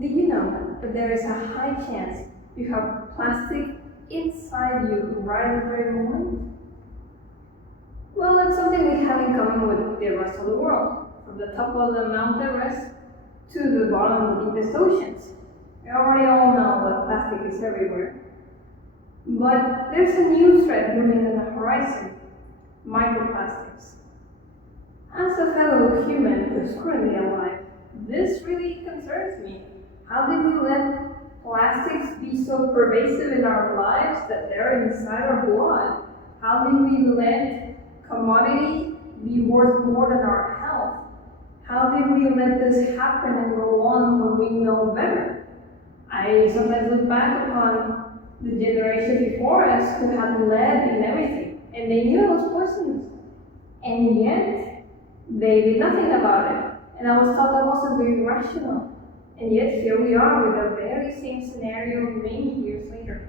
Did you know that there is a high chance you have plastic inside you right at the very moment? Well, that's something we have in common with the rest of the world, from the top of the Mount Everest to the bottom of the deepest oceans. We already all know that plastic is everywhere. But there's a new threat looming on the horizon: microplastics. As a fellow human who's currently alive, this really concerns me. How did we let plastics be so pervasive in our lives that they're inside our blood? How did we let commodity be worth more than our health? How did we let this happen and go on when we know better? I sometimes look back upon the generation before us who had lead in everything, and they knew it was poisonous, and yet they did nothing about it. And I was taught that wasn't very rational. And yet here we are with the very same scenario many years later.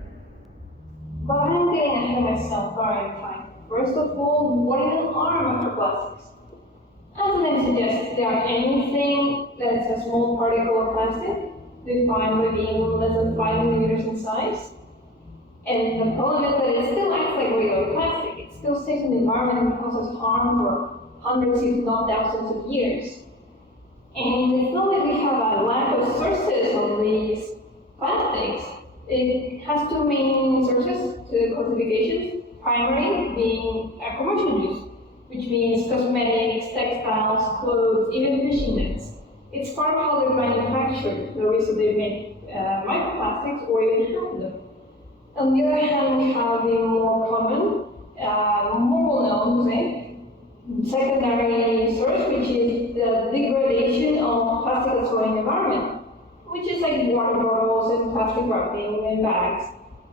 But I'm getting ahead of myself, alright, fine. First of all, what even are microplastics? As the name suggests, they are anything that is a small particle of plastic, defined by being less than 5 millimeters in size. And the problem is that it still acts like regular plastic. It still stays in the environment and causes harm for hundreds, if not thousands of years. And it's not that we have a lack of sources of these plastics. It has two main sources to classifications. Primary being commercial use, which means cosmetics, textiles, clothes, even fishing nets. It's part of how they're manufactured, the reason they make microplastics or even have them. On the other hand, we have the more common, more well-known, secondary source, which is the degradation of plastic and soil in the environment, which is like water bottles and plastic wrapping and bags.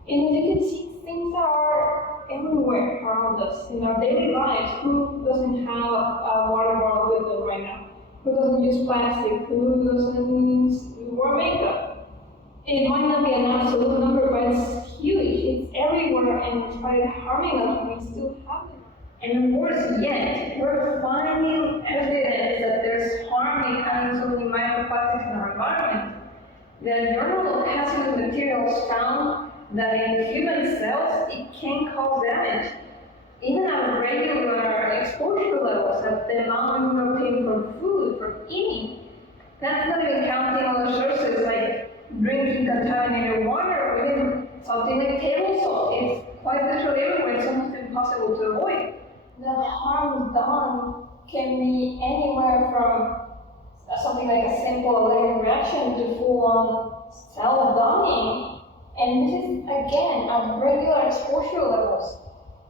And as you can see, things are everywhere around us in our daily lives. Who doesn't have a water bottle with them right now? Who doesn't use plastic? Who doesn't wear makeup? It might not be an absolute number, but it's huge. It's everywhere, and despite harming us, we still have it. And worse yet, we're finding evidence that there's harm in having so many microplastics in our environment. The Journal of Hazardous Materials found that in human cells, it can cause damage. Even at regular exposure levels, at the amount we're obtaining from food, from eating. That's not even counting other sources like drinking contaminated water, or even something like table salt. It's quite literally everywhere. It's almost impossible to avoid. The harm done can be anywhere from something like a simple allergic reaction to full-on cell dying. And this is, again, at regular exposure levels.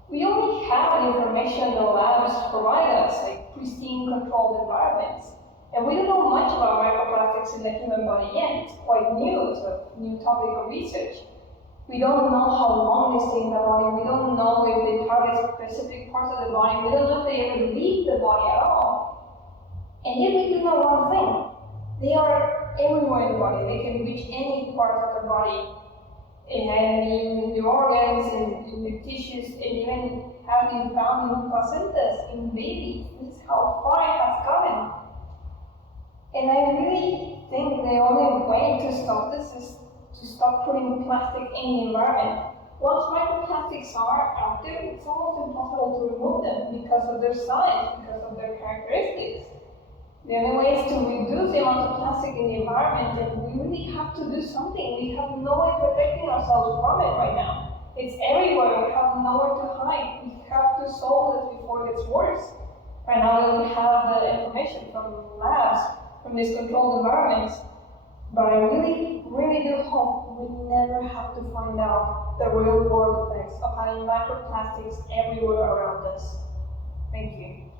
We only have the information the labs provide us, like pristine controlled environments. And we don't know much about microplastics in the human body yet. It's quite new, it's a new topic of research. We don't know how long they stay in the body. We don't know if they target specific parts of the body. We don't know if they ever leave the body at all. And yet we do know one thing. They are everywhere in the body. They can reach any part of the body. And in the organs, in the tissues, and even have been found in placentas, in babies. This is how far it has gotten. And I really think the only way to stop this is to stop putting plastic in the environment. Once microplastics are out there, it's almost impossible to remove them because of their size, because of their characteristics. The only way is to reduce the amount of plastic in the environment, and we really have to do something. We have no way of protecting ourselves from it right now. It's everywhere. We have nowhere to hide. We have to solve this before it gets worse. Right now we have the information from labs, from these controlled environments. But I really, really do hope we never have to find out the real world effects of having microplastics everywhere around us. Thank you.